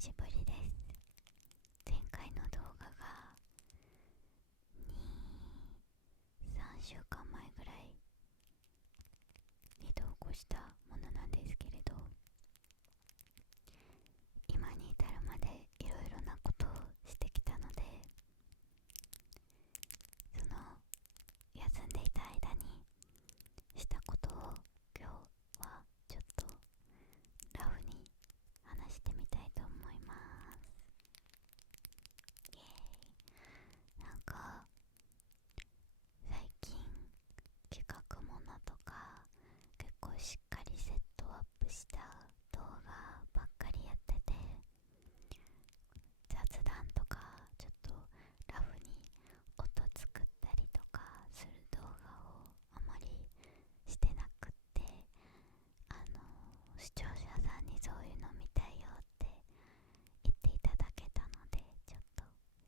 しぶりです。前回の動画が3週間前ぐらいに投稿したものなんですけれど、今に至るまでいろいろなことをしてきたので、その休んでいた間にしたことを今日はちょっとラフに話してみたいと思います。イエーイ。なんか最近企画ものとか結構しっかりセットアップした動画ばっかりやってて、雑談とかちょっとラフに音作ったりとかする動画をあまりしてなくって、視聴者さんにそういうの見たいよって言っていただけたので、ちょっと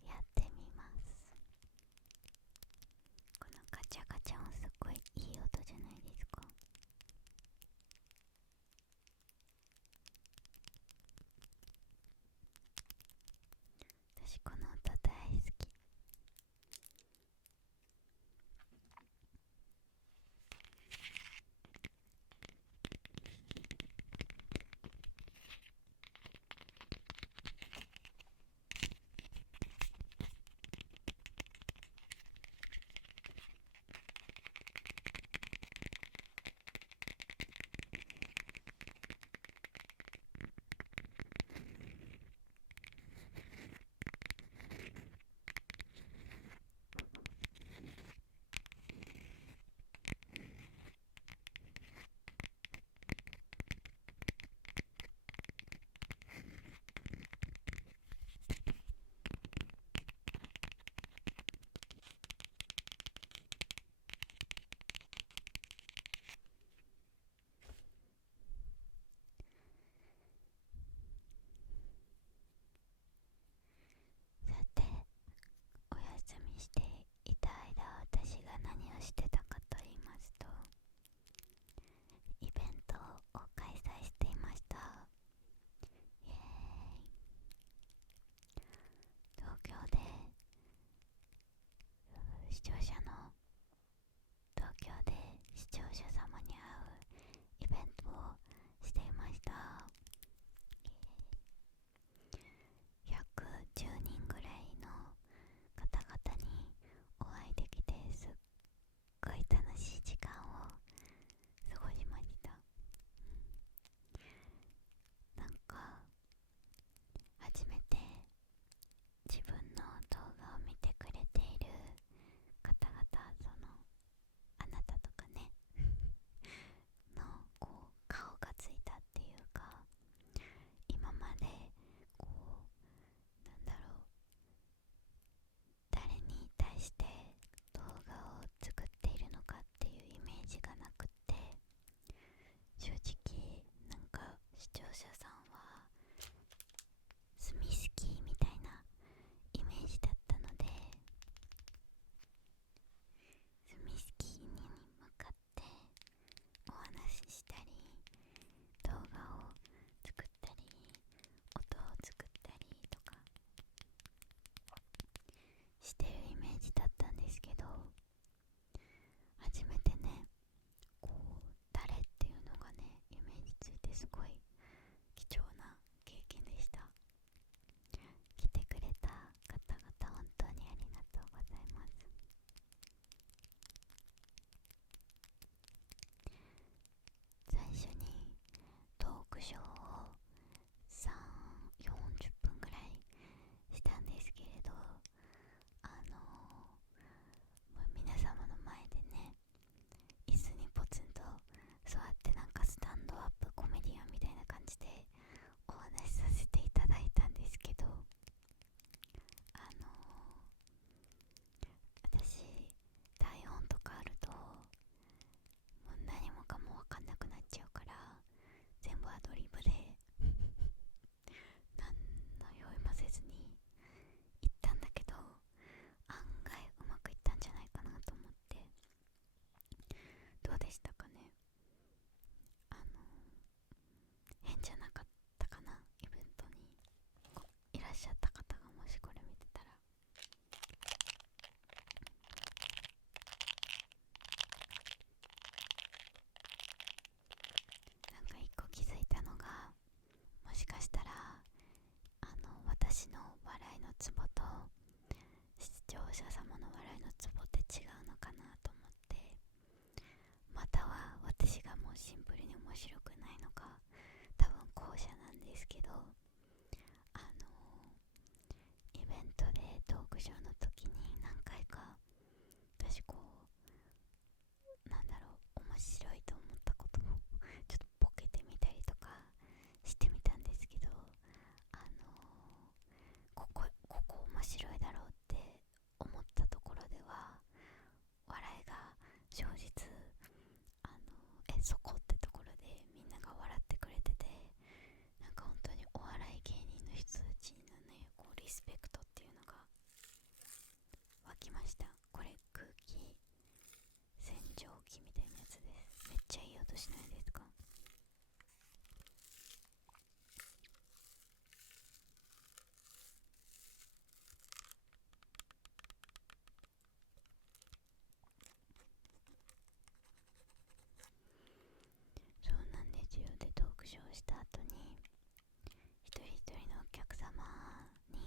やってみます。このガチャガチャ音すっごいいい音じゃないですか。私この音大好き。さて、お休みしていた間、私が何をしてたかと言いますと、イベントを開催していました。イエーイ。東京で視聴者の東京で視聴者様に会うイベントをしていました。110人ぐらいの方々にお会いできて、すっごい楽しい時間を過ごしました。なんか初めて自分の動画を見てくれている方々、あなたとかねのこう顔がついたっていうか、今までこうなんだろう、誰に対して動画を作っているのかっていうイメージがなくって、正直なんか視聴者さんはスミスキーみたいなイメージだったので、スミスキーに向かってお話ししたり、動画を作ったり、音を作ったりとかしてるイメージだったんですけど、初めてね、こう誰っていうのがね、イメージついてすごい貴重な経験でした。来てくれた方々、本当にありがとうございます。最初にトークショーを40分ぐらいしたんですけれど、皆様の前でね、椅子にポツンと座ってなんかスタンドアップコメディアンみたいな感じでお話しさせていただいたんですけど、私台本とかあるともう何もかも分かんなくなっちゃうから、全部アドリブでしゃった方がもしこれ見てたら、なんか一個気づいたのが、もしかしたら私の笑いのツボと視聴者様の笑いのツボって違うのかなと思って、または私がもうシンプルに面白くないのか、多分後者なんですけど、イベントでトークショーの時に何回か私なんだろう、面白いと思ったことをちょっとボケてみたりとかしてみたんですけど、ここ面白いだろうって思ったところでは笑いが生じず、そこってところでみんなが笑ってくれてて、なんか本当にお笑い芸人の人たちのね、リスペクトっていうのが湧きました。これ空気洗浄機みたいなやつです。めっちゃいい音しないですか？そうなんですよ。でトークショーした後に一人一人のお客様に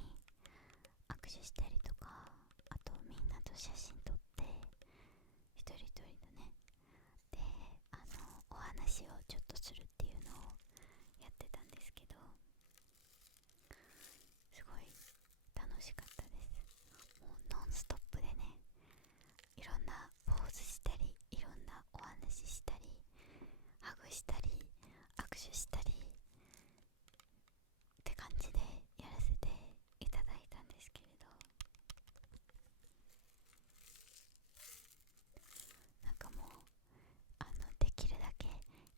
握手したりとか、あとみんなと写真撮って、一人一人とね、でお話をちょっとするっていうのをやってたんですけど、すごい楽しかったです。もうノンストップでね、いろんなポーズしたり、いろんなお話ししたり、ハグしたり、握手したりって感じでやらせていただいたんですけれど、なんかもうできるだけ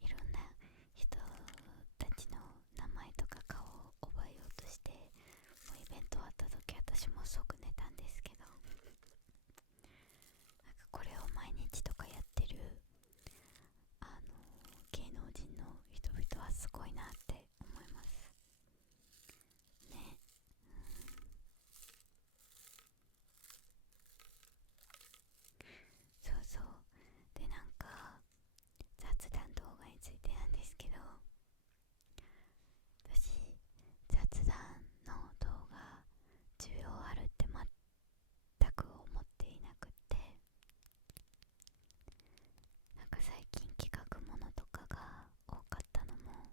いろんな人たちの名前とか顔を覚えようとして、もうイベント終わった時私も即寝たんですけど、なんかこれを毎日とかやってる芸能人の人々はすごいなって思いますね。そうそう。でなんか雑談動画についてなんですけど、私雑談の動画需要あるって全く思っていなくって、なんか最近企画ものとかが多かったのも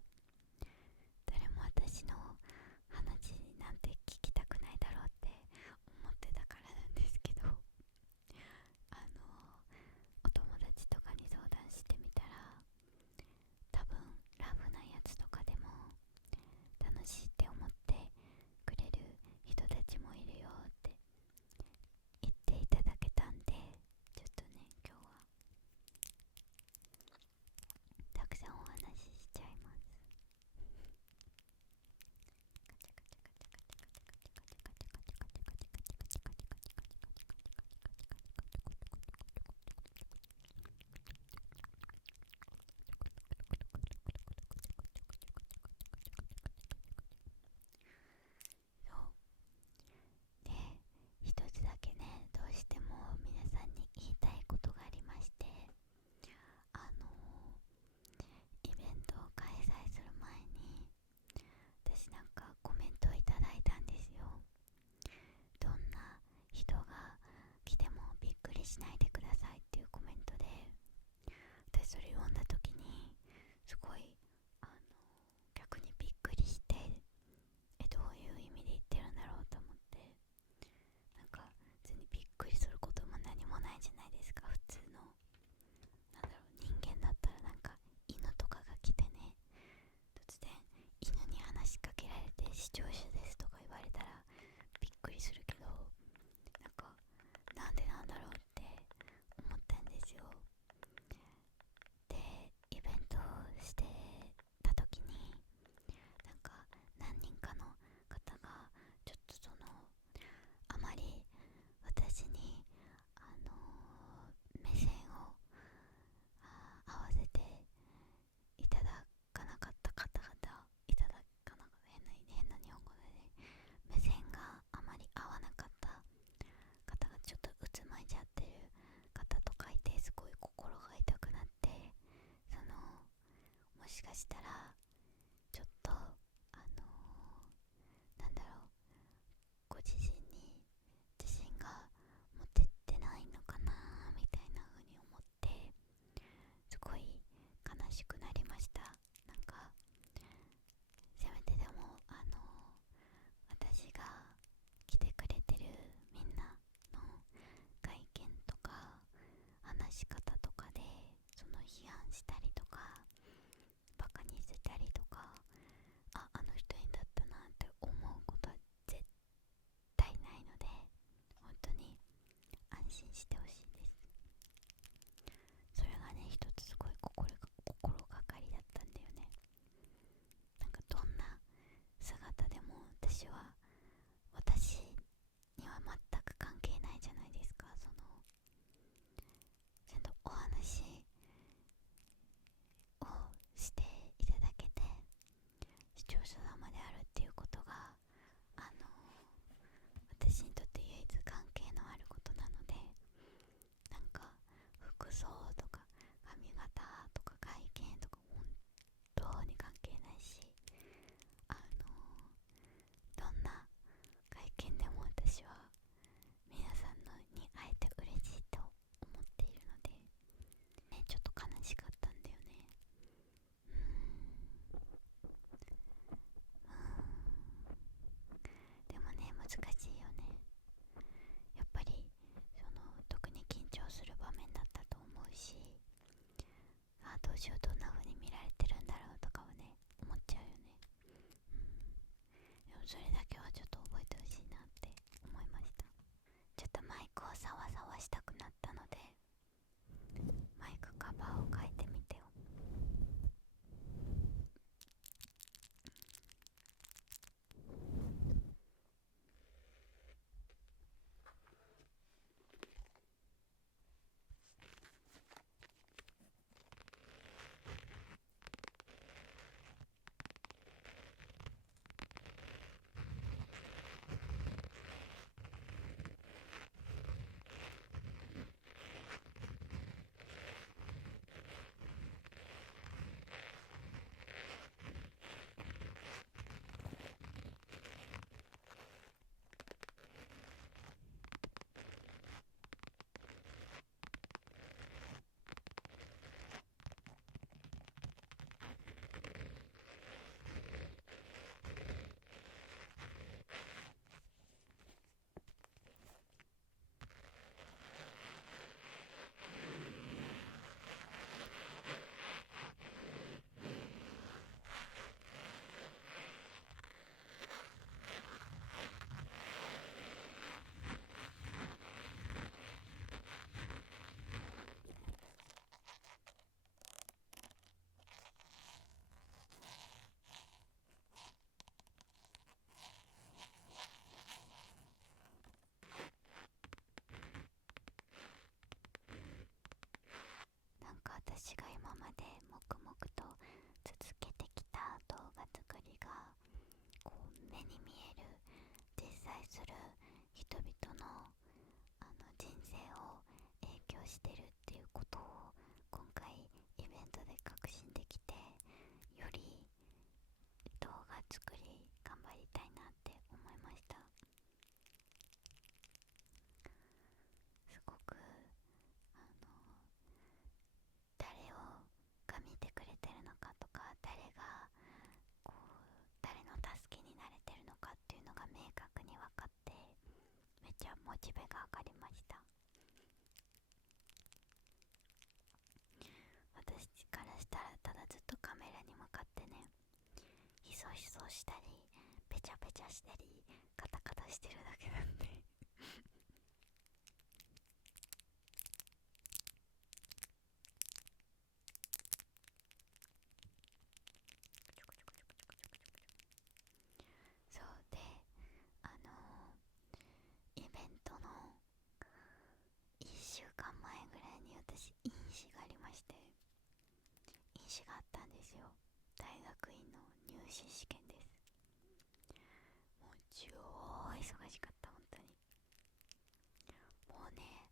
どうしよう、どんな風に見られてるんだろうとかはね思っちゃうよね。でもそれだけはちょっと覚えてほしいなって思いました。ちょっとマイクをサワサワしたくなったのでマイクカバーを変えてみてよ。なんか私が今まで黙々と続けてきた動画作りがこう目に見える実在する人々の人生を影響してるっていうことを今回イベントで確信できて、より動画作り頑張りたいなって思いました。すごく誰が見てくれてるのかとか、誰の助けになれてるのかっていうのが明確に分かって、めっちゃモチベが上がりました。私からしたらただずっとカメラに向かってね、ひそひそしたりペチャペチャしたりカタカタしてるだけなんでそうで、イベントの1週間前ぐらいに私飲酒がありまして、飲酒があったんですよ。大学院の入試試験です。もう超忙しかった、本当に。もうね、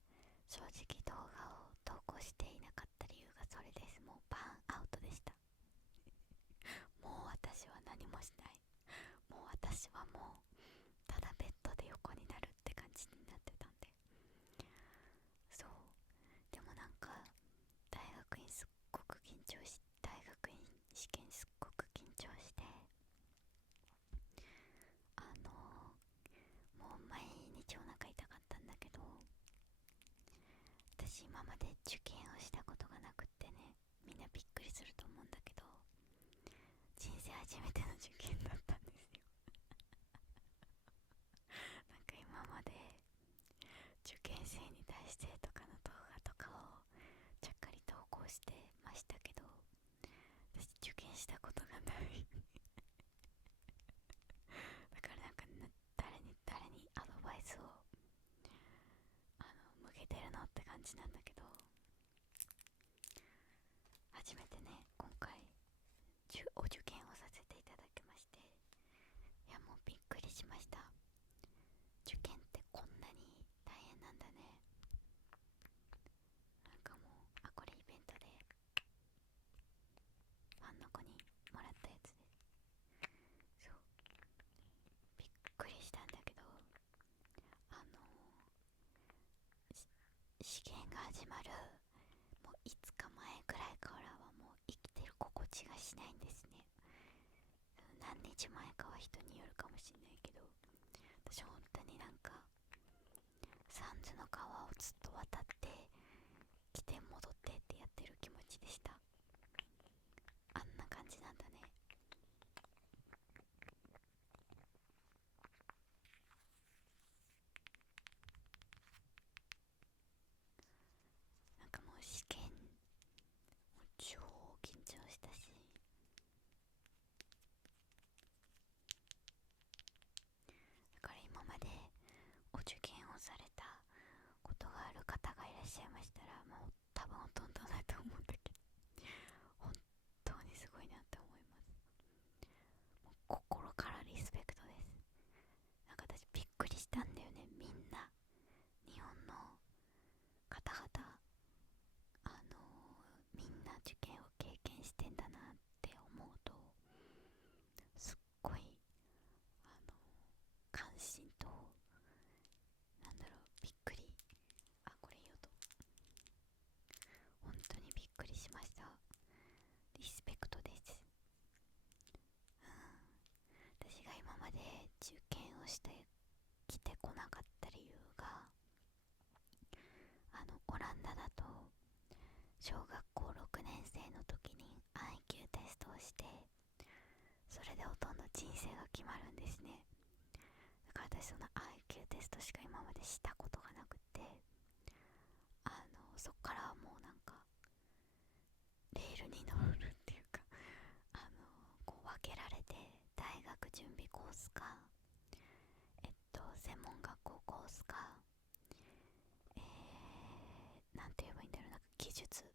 正直動画を投稿していなかった理由がそれです。もうバーンアウトでした。もう私は何もしない、もう私はもうただベッドで横になるって感じになってたんで。そう、でもなんか大学院すっごく緊張し大学院試験すっごく緊張して、もう毎日お腹痛かったんだけど、私今まで受験をしたことがなくってね、みんなびっくりすると思うんだけど、人生初めての受験だったんですよ。なんか今まで受験生に対してとかの動画とかをちゃっかり投稿してましたけど、私受験したことがないだからなんか誰にアドバイスを向けてるのって感じなんだけど、初めてね今回お受験をさせていただきまして、いやもうびっくりしました。受験ってこんなに大変なんだね。なんかもう、これイベントでファンの子にもらったやつです。そう、びっくりしたんだけど、試験が始まるもう5日前くらいからはもう生きてる心地がしないんですね。何日前かは人によるかもしれないけど、私本当になんかサンズの川をずっと渡って来て戻ってってやってる気持ちでした。しゃいましたら、もう多分ほとんどないと思うんだけど、本当にすごいなって思います。もう心からリスペクトです。なんか私びっくりしたんだよね。みんな日本の方々、みんな受験を経験してんだなって思うと、すっごい関心と、びっくり、これ言おうと、本当にびっくりしました。リスペクトです。私が今まで受験をしてきてこなかった理由が、オランダだと小学校6年生の時に IQ テストをして、それでほとんど人生が決まるんですね。だから私その IQ テストしか今までしたことがなくて、そっからもうなんかレールに乗るっていうか、こう分けられて、大学準備コースか、専門学校コースか、なんて言えばいいんだろう、なんか技術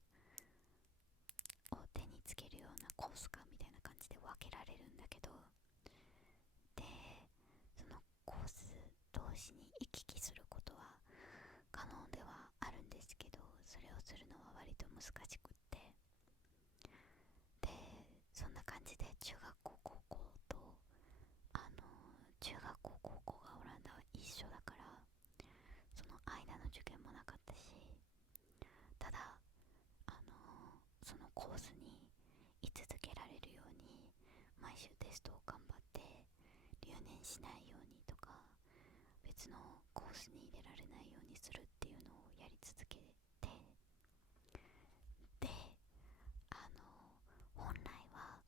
を手につけるようなコースかみたいな感じで分けられるんだけど、でそのコース同士に行き来することは可能ではあるんですけど、それをするのは割と難しくって、でそんな感じで中学校高校と、中学校高校がオランダは一緒だから、その間の受験もなかったし、ただそのコースに居続けられるように毎週テストを頑張って留年しないようにとか、別のコースに入れられないようにするっていうのをやり続けて、で本来は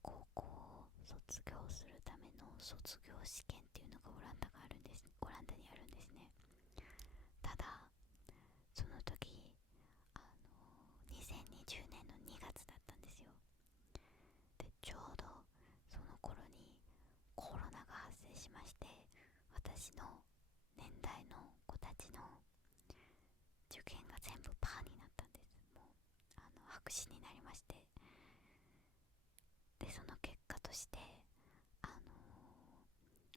高校を卒業するための卒業試験っていうのがオランダにあるんですね。ただその時2020年の2月だったんですよ。でちょうどその頃にコロナが発生しまして、私の年代の子たちの受験が全部パーになったんです。もう白紙になりまして、でその結果として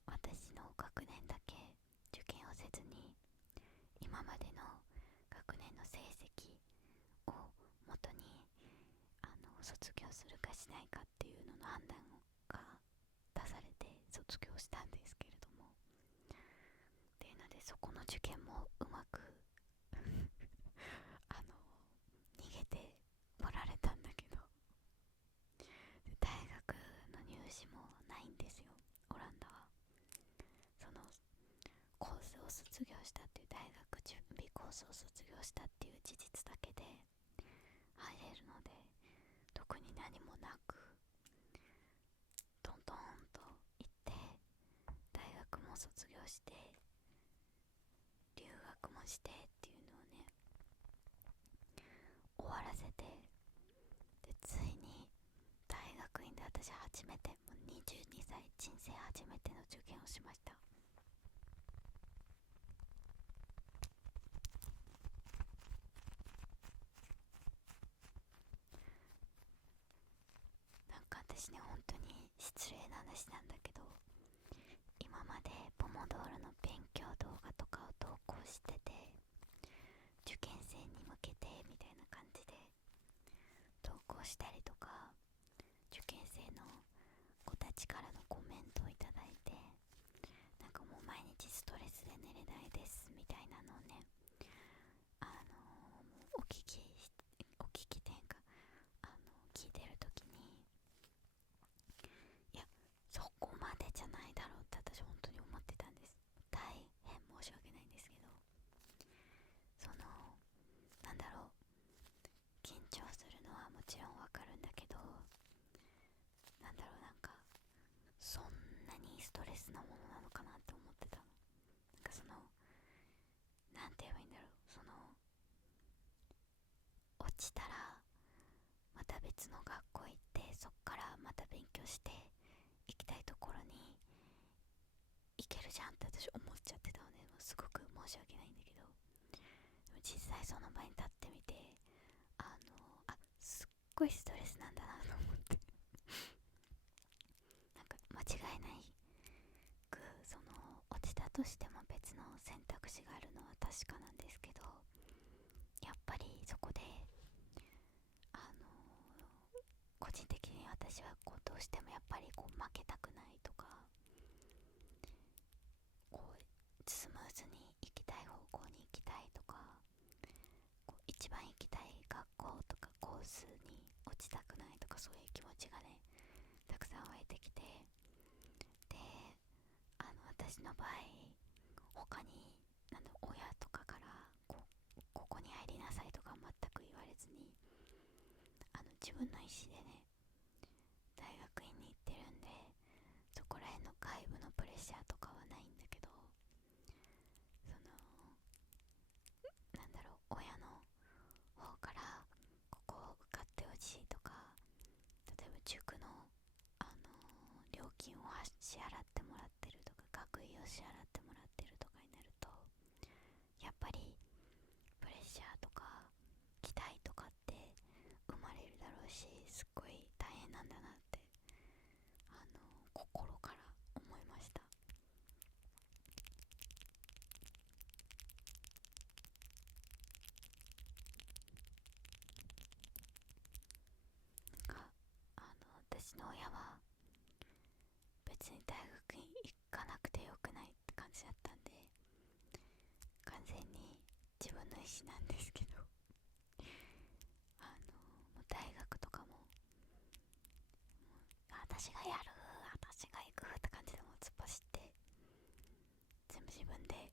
私の学年だけ受験をせずに、今までの学年の成績を元に卒業するかしないかっていうのの判断が出されて卒業したんですけれども、っていうのでそこの受験もうまく逃げてこられたんだけど、大学の入試もないんですよ、オランダは。そのコースを卒業したっていう、大学準備コースを卒業したっていう事実だけで入れるので、特に何もなくトントンと行って、大学も卒業して留学もしてっていうのをね、終わらせて、でついに大学院で私初めて、もう22歳、人生初めての受験をしました。なんか私ね、本当に失礼な話なんだけど、今までポモドーロの勉強動画とかを投稿してて、受験生に向けてみたいな感じで投稿したりとか、受験生の子たちからのコメントをいただいて、なんかもう毎日ストレスで寝れないですみたいなのをね、お聞きてんか、聞いてる時に、いやそこまでじゃないだろうって私本当に思ってたんです。大変申し訳ないんですけど、そのなんだろう、緊張するのはもちろんわかるんだけど、なんだろう、なんかそんなにストレスなものなのかなって思ってたの。なんかその、なんて言えばいいんだろう、その落ちたらまた別の学校行って、そっからまた勉強して行きたいところに行けるじゃんって私思っちゃってたので、すごく申し訳ないんだけど、でも実際その場に立ってみて、すっごいストレスなんだなと思ってなんか間違いないく、その落ちたとしても別の選択肢があるのは確かなんですけど、やっぱりそこであの個人的に私はこうどうしてもやっぱりこう負けたくないとか、こうスムーズに行きたい方向に行きたいとか、こう一番行きたい学校とかコースに落ちたくないとか、そういう気持ちがねたくさん湧いてきて、で私の場合他に親とかからここに入りなさいとか全く言われずに、自分の意思でね大学院に行ってるんで、そこら辺の外部のプレッシャーとかはないんだけど、その親の方からここを受かってほしいとか、例えば塾の、料金を支払ってもらってるとか、学費を支払ってもらってるとかになると、やっぱりプレッシャーとか期待とかって生まれるだろうし、すっごい大変なんだなって心から思いました。なんか私の親は別に大学に行かなくてよくないって感じだったんで、完全に自分の意思なんですけどもう大学とかも私がやる、私が行くって感じでも突っ走って全部自分で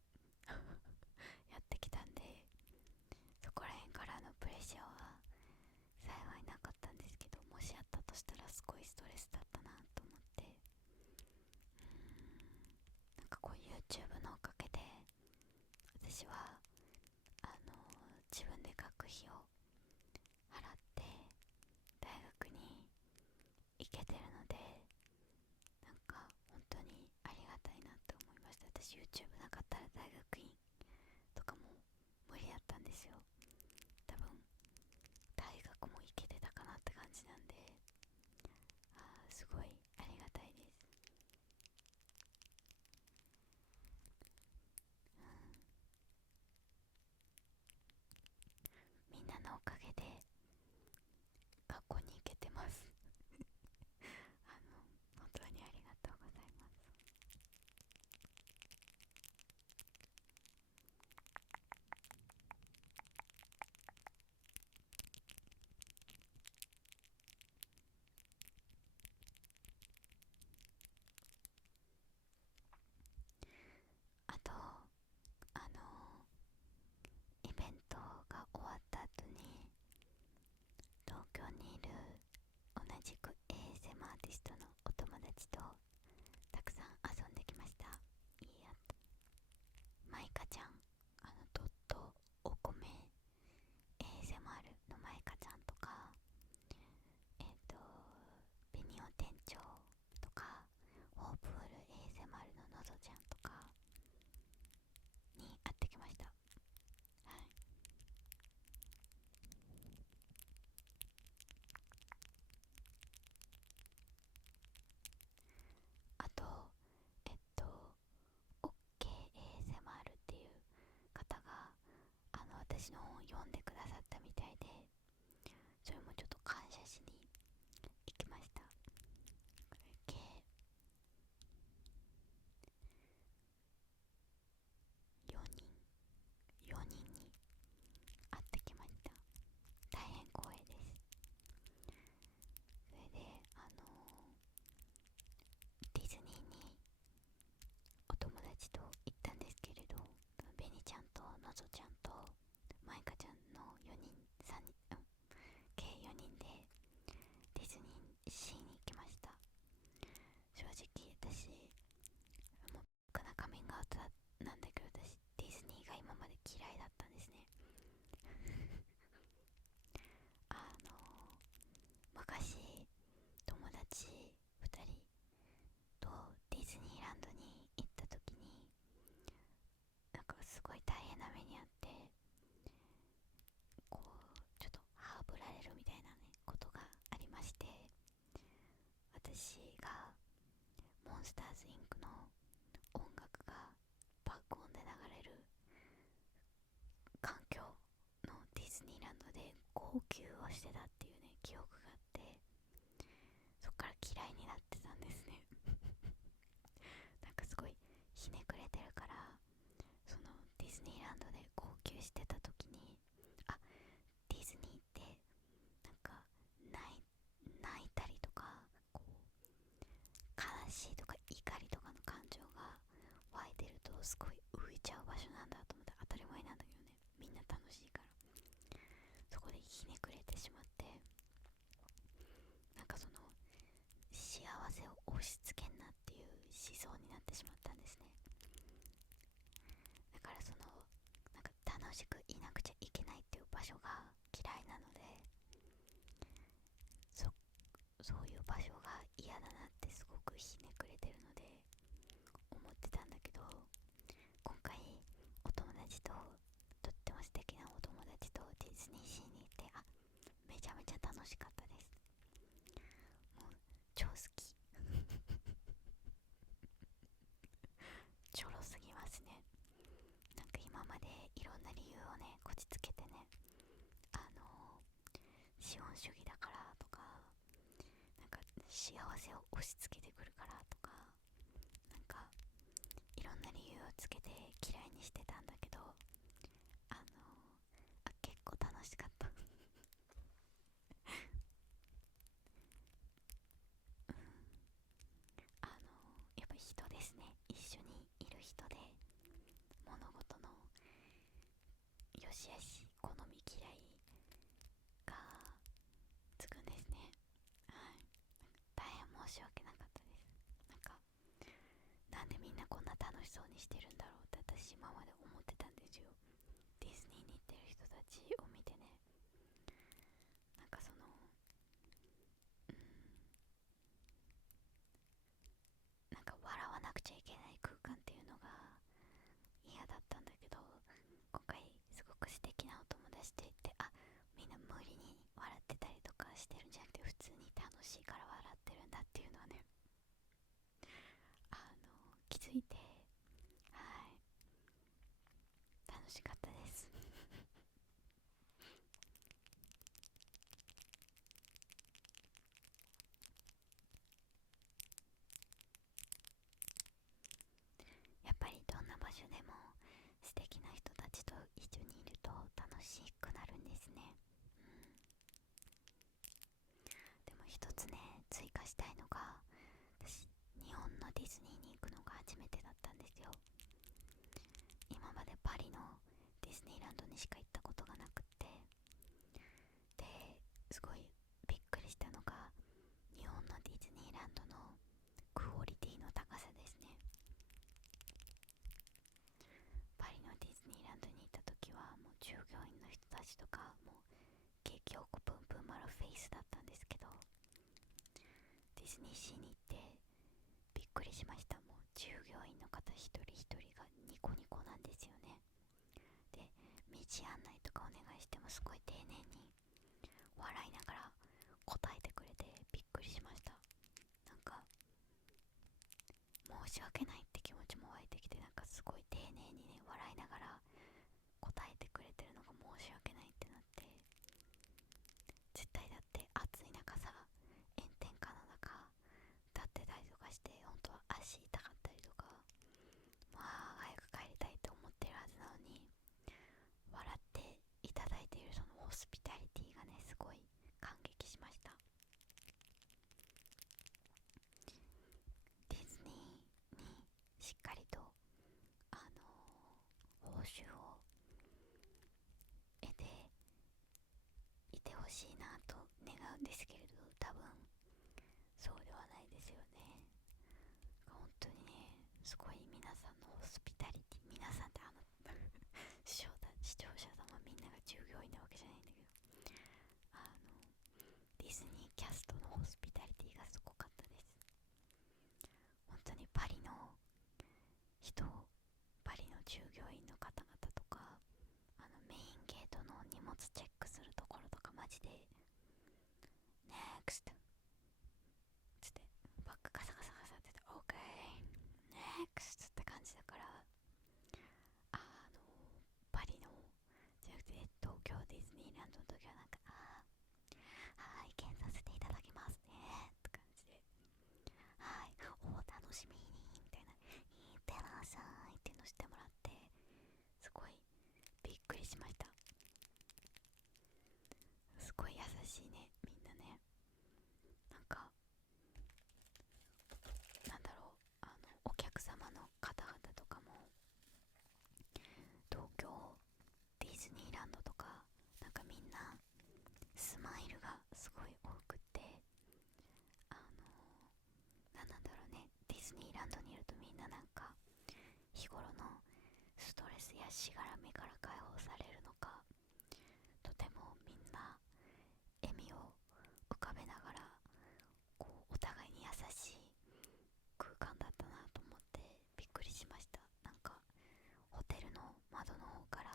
やってきたんで、そこら辺からのプレッシャーは幸いなかったんですけど、もしあったとしたらすごいストレスだったなと思って、なんかこう YouTube のおかげで私は自分で学費を払って大学に行けてるので、なんか本当にありがたいなって思いました。私 YouTube なかったら大学院とかも無理だったんですよ。多分大学も行けてたかなって感じなんで、すごいありがたいです。みんなのおかげで学校に行けてます本当にありがとうございます。あとイベントが終わった後に東京にいる同じく ASM アーティストのお友達とたくさん遊んできました。いいやマイカちゃん、ドットお米 ASMR のマイカちゃんとか、ベニオ店長とか、ホープフル ASMR ののぞちゃんとかに会ってきました。はい。あとOKASMR っていう方が私の本を読んでくださったみたいで、それもちょっと感謝しに行きました。これ計4人に会ってきました。大変光栄です。それでディズニーにお友達と行ったんですけれど、ベニちゃんとのぞちゃんとマイカちゃんの4人3人、計4人でディズニーシーに行きました。正直私もうバカなカミングアウトなんだけど、私ディズニーが今まで嫌いだったんですね昔友達2人とディズニーランドに行った時になんかすごい大変な目にあって、スターズインクの音楽が爆音で流れる環境のディズニーランドで号泣をしてたっていうね記憶があって、そっから嫌いになってたんですねなんかすごいひねくれてるから、そのディズニーランドで号泣してた時に、あ、ディズニーってなんか泣いたりとか、こう悲しいとか怒りとかの感情が湧いてるとすごい浮いちゃう場所なんだと思って、当たり前なんだけどね、みんな楽しいから。そこでひねくれてしまって、なんかその幸せを押し付けんなっていう思想になってしまったんですね。だからそのなんか楽しくいなくちゃいけないっていう場所が嫌いなので、そういう場所が嫌だなってすごくひねくれてるので思ってたんだけど、今回お友達と、とっても素敵なお友達とディズニーシーに行って、めちゃめちゃ楽しかったです。もう超好きちょろすぎますね。なんか今までいろんな理由をねこじつけてね、資本主義だからとか、なんか幸せを押し付けてくるからとか、なんかいろんな理由をつけて嫌いにしてたんだけど、結構楽しかったやっぱ人ですね。一緒にいる人で物事の良し悪し好み嫌いがつくんですね。はい、大変申し訳なかったです。なんでみんなこんな楽しそうにしてるんだろうって私今まで思ってたんですよ。ディズニーに行ってる人たちを見てね、なんかそのなんか笑わなくちゃいけない空間っていうのが嫌だったんだけど、今回すごく素敵なお友達といって、みんな無理に笑ってたりとかしてるんじゃなくて、普通に楽しいから笑ってるんだっていうのはね、気づいて、はい、楽しかったですやっぱりどんな場所でも素敵な人たちと一緒にいると楽しくなるんですね。でも一つね追加したいのが、私日本のディズニーに行くのが初めてだったんですよ。今までパリのディズニーランドにしか行ったことがなくって、ですごいびっくりしたのが日本のディズニーランドのクオリティの高さですね。パリのディズニーランドに行った時はもう従業員の人たちとかもう景気よくプンプン丸フェイスだったんですけど、ディズニーシーに行ってびっくりしました。もう従業員の方一人一人がニコニコなんですよね。で、道案内とかお願いしてもすごい丁寧に笑いながら答えてくれてびっくりしました。なんか申し訳ないって気持ちも湧いてきて、なんかすごい丁寧にね笑いながら答えてくれてるのが申し訳ないってなって、絶対だって暑い中さ、炎天下の中立ってたりとかして、本当は足痛かったりとか、まあ早く帰りたいと思ってるはずなのに、笑っていただいているそのホスピタリティがねすごい感激しました。ディズニーにしっかりと報酬を得ていてほしいなと願うんですけれど、多分そうではないですよね。本当にねすごい皆さんのホスピタリティ、皆さんって視聴者様みんなが従業員なわけじゃないんだけど、ディズニーキャストのホスピタリティがすごかったです。本当にパリの人、パリの従業員の方々とか、メインゲートの荷物チェックするところとかマジで NEXT つってバッグガサガサガサって言って OK ンドの時はなんかはい検査させていただきますねって感じで、はいお楽しみにみたいな、いってらっしゃいっていうのをしてもらって、すごいびっくりしました。すごい優しいね、みんなね。なんかなんだろう、お客様の方々とかも東京ディズニーランドとか、なんかみんなスマイルがすごい多くって、なんだろうね、ディズニーランドにいるとみんななんか日頃のストレスやしがらみから解放されるのか、とてもみんな笑みを浮かべながらこうお互いに優しい空間だったなと思ってびっくりしました。なんかホテルの窓の方から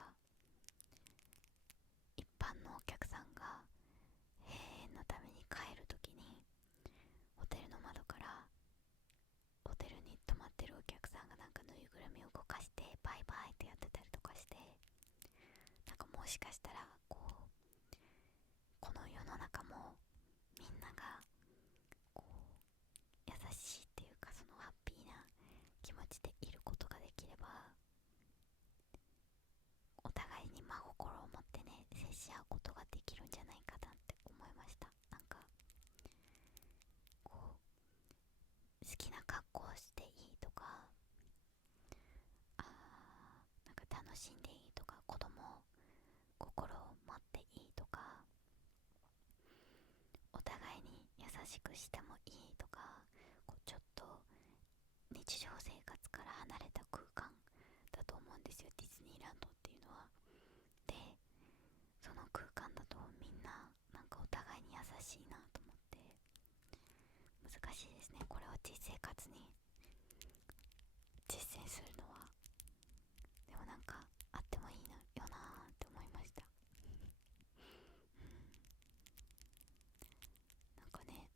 一般のお客さんが閉園のために帰るときに、ホテルの窓からホテルに泊まってるお客さんがなんかぬいぐるみを動かしてバイバイってやってたりとかして、なんかもしかしたらこの世の中もみんながこう優しいっていうか、そのハッピーな気持ちでいることができれば、お互いに真心を持ってね接し合うことができるんじゃないかなって思いました。なんかこう好きな格好をしていいとか、なんか楽しんでいいとか、子供心を持っていいとか、お互いに優しくしてもいいとか、こうちょっと日常生活から離れた空間だと思うんですよ、ディズニーランドっていうのは。で、その空間だとみんななんかお互いに優しいなと思って、難しいですね、これを実生活に実践するのは。でもなんかあってもいいなよなーって思いました。なんかね、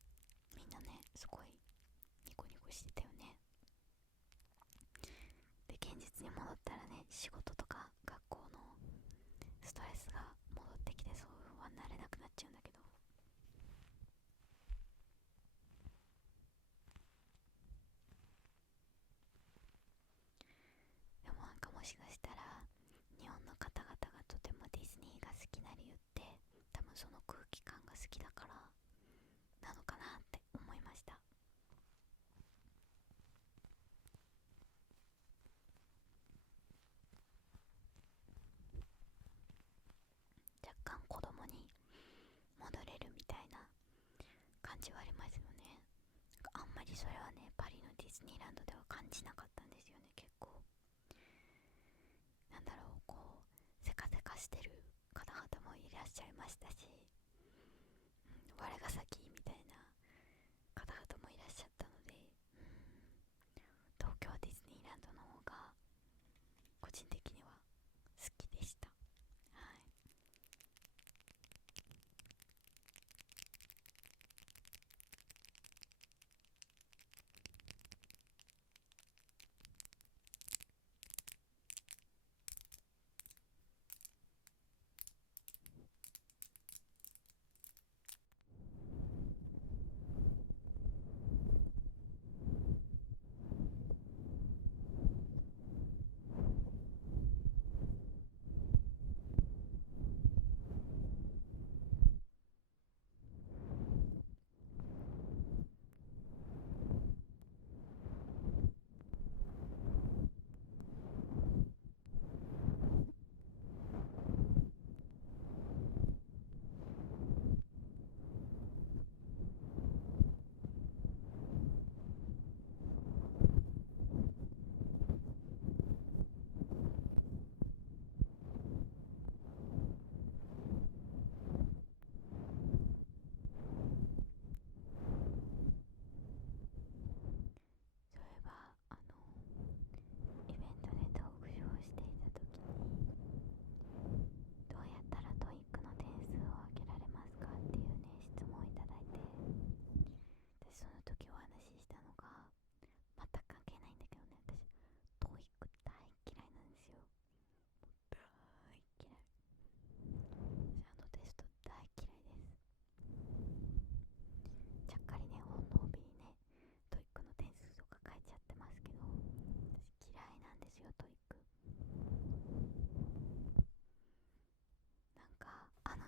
みんなねすごいニコニコしてたよね。で現実に戻ったらね、仕事とか学校のストレスが戻ってきて、そうはなれなくなっちゃうんだけど、でもなんかもしかしたら日本の方々がとてもディズニーが好きな理由って、多分その空気感が好きだからなのかなって思いました。若干子供に戻れるみたいな感じはありますよね。あんまりそれはねパリのディズニーランドでは感じなかったんですよね。結構なんだろう、こうせかせかしてる方々もいらっしゃいましたし、我が先みたいな方々もいらっしゃったので、東京ディズニーランドの方が個人的には好きでした。はい。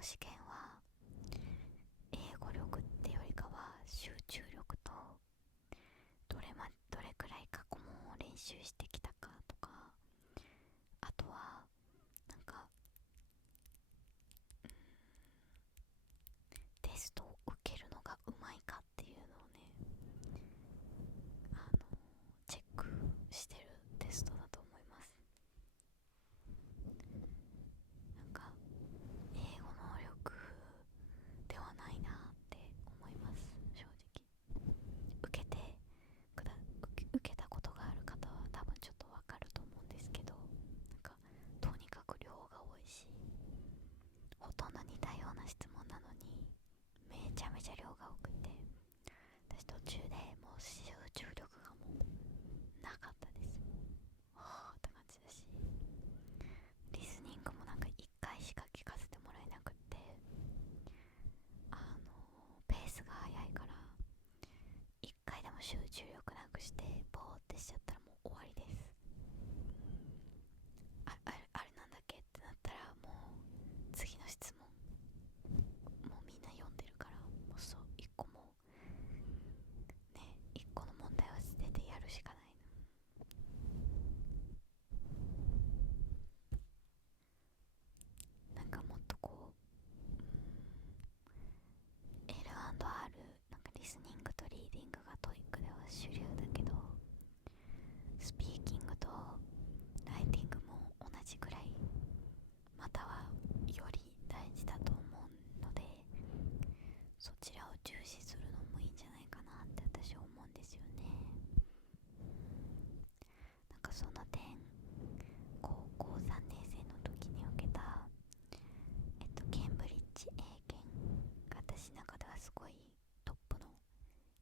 試験は英語力ってよりかは集中力とどれくらい過去問を練習してきたかとか、あとはなんかテストを受けるのがうまいかっていうのをね、チェックしてるテストだと思います。なんか英語能力ではないなって思います、正直。受けて受けたことがある方は多分ちょっとわかると思うんですけど、なんかとにかく量が多いし、ほとんど似たような質問なのにめちゃめちゃ量が多くて、私途中でもう集中力がもうなかったです。はぁって感じだし、リスニングもなんか1回しか聞かせてもらえなくって、ペースが速いから1回でも集中力なくしてボーってしちゃったらもう終わりです。あれなんだっけってなったらもう次の質問もうみんな読んでるから、もうそう1個もね、1個の問題を捨ててやるしかないの。なんかもっとこう、L&R、 なんかリスニングとリーディングがトイックでは主流だけど、スピーキングとライティングも同じくらい、またはより大事だと思うので、そちらを重視するのもいいんじゃないかなって私は思うんですよね。なんかその点、高校3年生の時に受けたケンブリッジ英検が私の中ではすごいトップの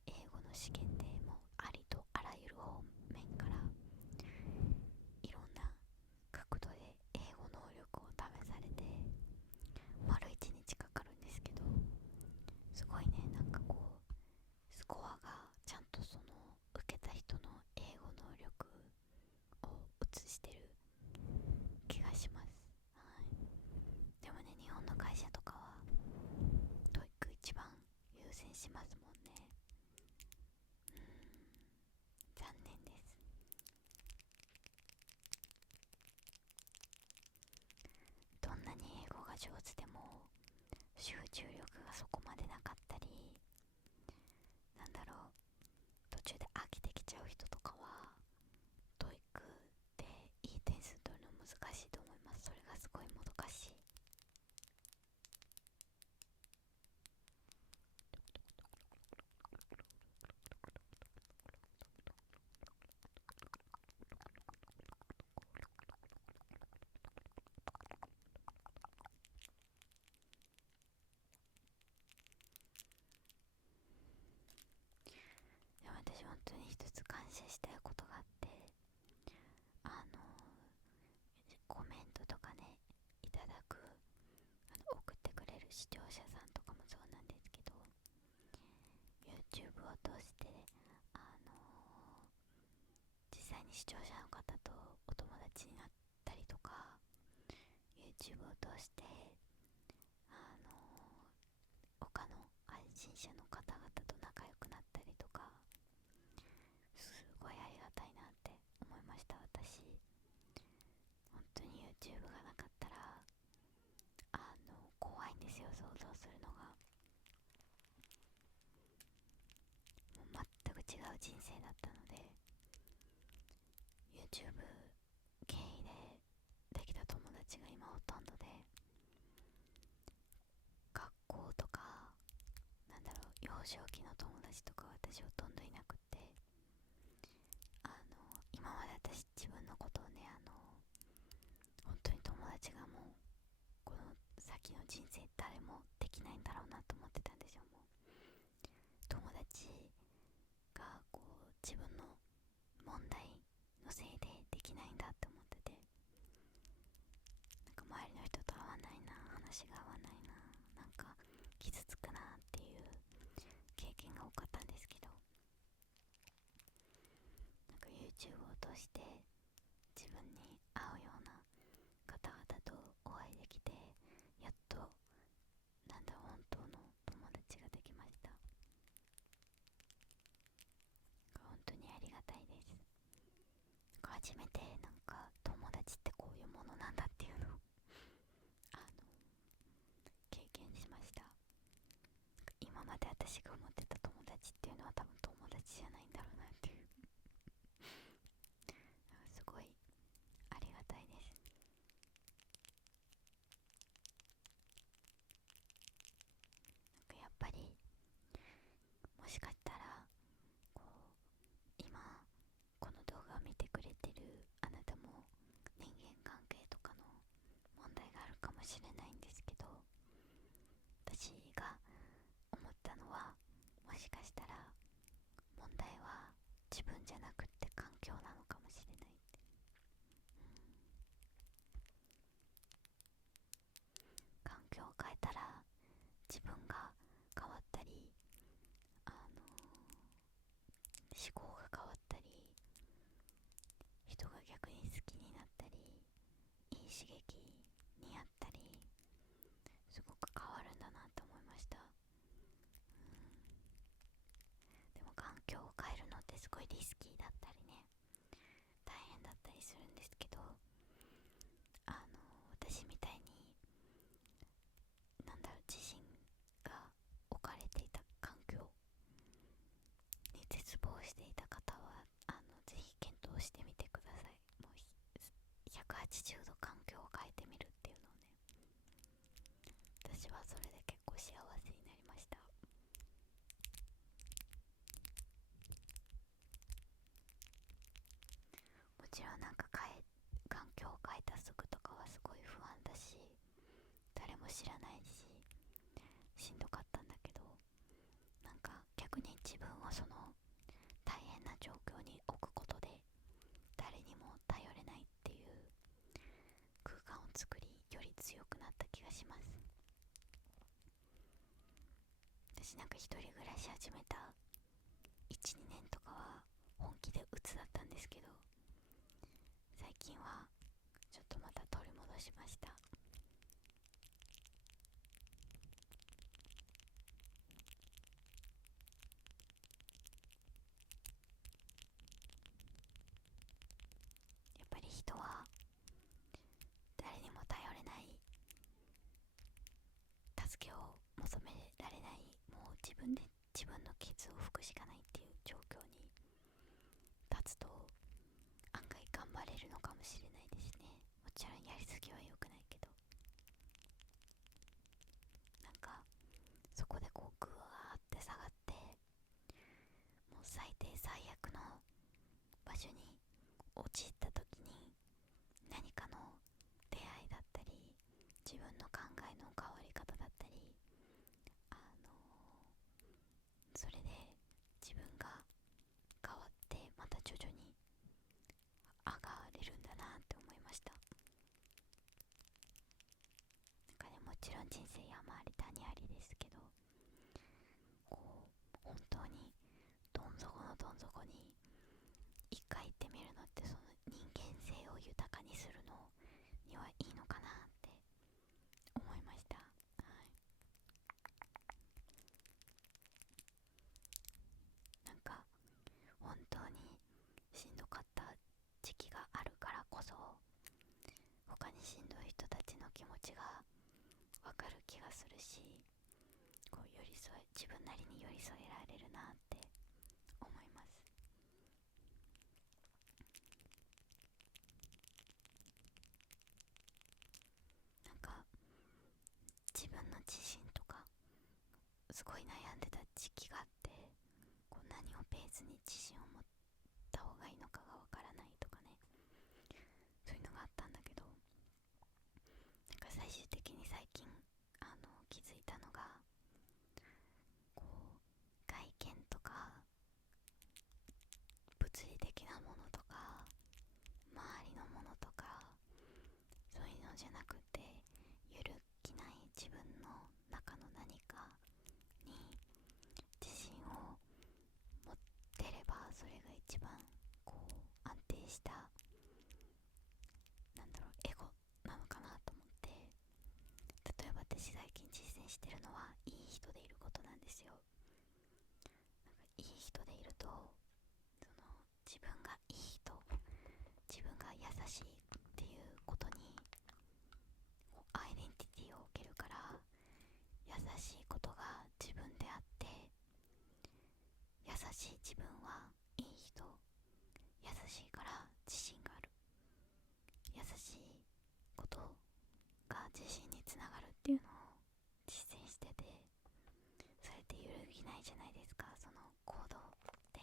英語の試験で、もうありとあらゆる方面からいろんな角度で英語能力を試されて、丸1日かかるんですけど、すごいね、なんかこうスコアがちゃんとその受けた人の英語能力を映してる気がします。はい。でもね、日本の会社とかはトイック一番優先しますもんね。残念です。どんなに英語が上手でも集中力がそこまでなかったり、なんだろう、途中で飽きてきちゃう人とかはトイックでいい点数取るの難しいと思います。それがすごいもどかしい。でも私本当に一つ感謝したいことがあって、あのコメントとかね、いただく、送ってくれる視聴者さんとかもそうなんですけど、 YouTube を通してあの実際に視聴者の方とお友達になったりとか、 YouTube を通してあの他の配信者の方々と仲良くなったりとか、すごいありがたいなって思いました。私本当に YouTube がなかったら怖いんですよ、想像するのが。もう全く違う人生だったので、 YouTube 経由でできた友達が今ほとんどで、学校とかなんだろう、幼少期の友達とか私ほとんどいなくって、今まで私自分のことをね、本当に友達がもうこの先の人生誰もできないんだろうなと思ってたんですよ。もう友達がこう自分の問題のせいでできないんだって思ってて、なんか周りの人と合わないな、話が合わないな、なんか傷つくなっていう経験が多かったんですけど、なんか YouTube を通して自分に合うような方々とお会いできて、やっと初めてなんか友達ってこういうものなんだっていうのを経験しました。今まで私が思ってた友達っていうのは多分友達じゃないんだろうなっていうすごいありがたいです。なんかやっぱりもしかしたらこう今この動画を見てくれてるあなたも人間関係とかの問題があるかもしれないんですけど、私が思ったのはもしかしたら問題は自分じゃなくって環境なのかもしれないって、環境を変えたら自分が変わったり思考が変わったり人が逆に好きになったりいい刺激にあったりすごく変わるんだなって思いました。でも環境を変えるのってすごいリスキーだったりね、大変だったりするんですけど、私みたいに自身が置かれていた環境に絶望していた方はぜひ検討してみてください。もう180度環境を変えてみるっていうのをね、私はそれで結構幸せになりました。もちろんなんか環境を変えたすぐとかはすごい不安だし誰も知らないししんどかったんだけど、なんか逆に自分をその大変な状況に置くことで誰にも頼れないっていう空間を作りより強くなった気がします。私なんか一人暮らし始めた 1,2 年とかは本気で鬱だったんですけど、最近はちょっとまた取り戻しました。やっぱり人は誰にも頼れない、助けを求められない、もう自分で自分のケツを拭くしかないっていう状況に立つと案外頑張れるのかもしれないですね。もちろんやりすぎは良くないけど、なんかそこでこうグワーって下がってもう最低最悪の場所に陥った時に何かの出会いだったり自分の考えの変わり方だったりそれで自分が変わってまた徐々に上がれるんだなって思いました。なんかね、もちろん人生山あり谷ありですけど、こう本当にどん底のどん底に一回行ってみるのってその人間性を豊かにするのにはいいのかなって思いました。はい、なんか本当にしんどかった時期があるからこそ他にしんどい人たちの気持ちがわかる気がするし、こう寄り添え自分なりに寄り添えられるなって思います。なんか自分の自信とかすごい悩んでた時期があって、こう何をベースに自信を持った方がいいのかがわからないとかね、そういうのがあったんだけど、なんか最終的に最近気づいたのが、こう外見とか物理的なものとか周りのものとかそういうのじゃなくて、揺るぎない自分の中の何かに自信を持ってればそれが一番こう安定したエゴなのかなと思って、例えば私最近実践してるのはいい人でいることなんですよ。なんかいい人でいるとその自分がいい人、自ことが自信につながるっていうのを実践してて、それって揺るぎないじゃないですか。その行動で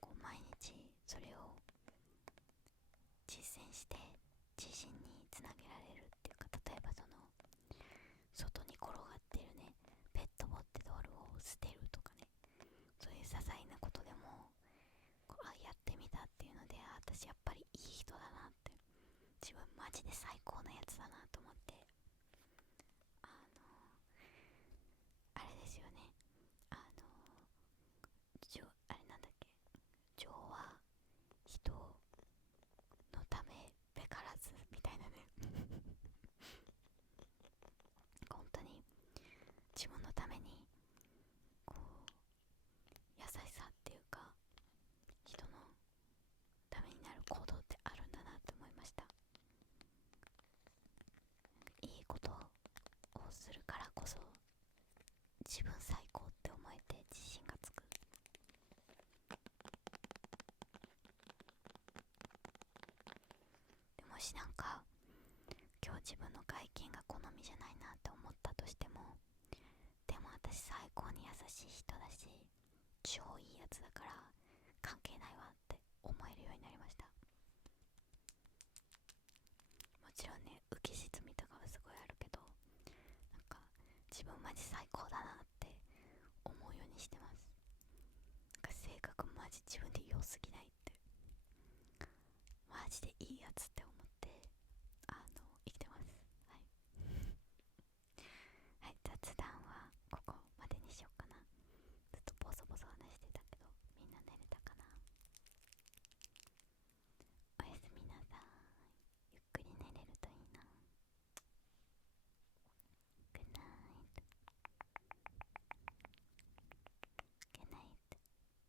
こう毎日それを実践して自信につなげられるっていうか、例えばその外に転がってるねペットボトルを捨てるとかね、そういう些細なことでもやってみたっていうので、私やっぱりいい人だなって、自分マジで最高なやつだなと思って、あれですよね、あのあれなんだっけ、情は人のためべからずみたいなね本当に自分のためにこう優しさっていうか、人のためになる行動ってあるんだなって思いました。いいことをするからこそ自分最高って思えて自信がつく。でもしなんか今日自分の外見が好みじゃないなって思ったとしても、でも私最高に優しい人だし超いいやつだから関係ないわって思えるようになりました。もちろんね、浮き沈みとかはすごいあるけど、なんか自分マジ最高だなって思うようにしてます。なんか性格マジ自分で良すぎないって、マジでいい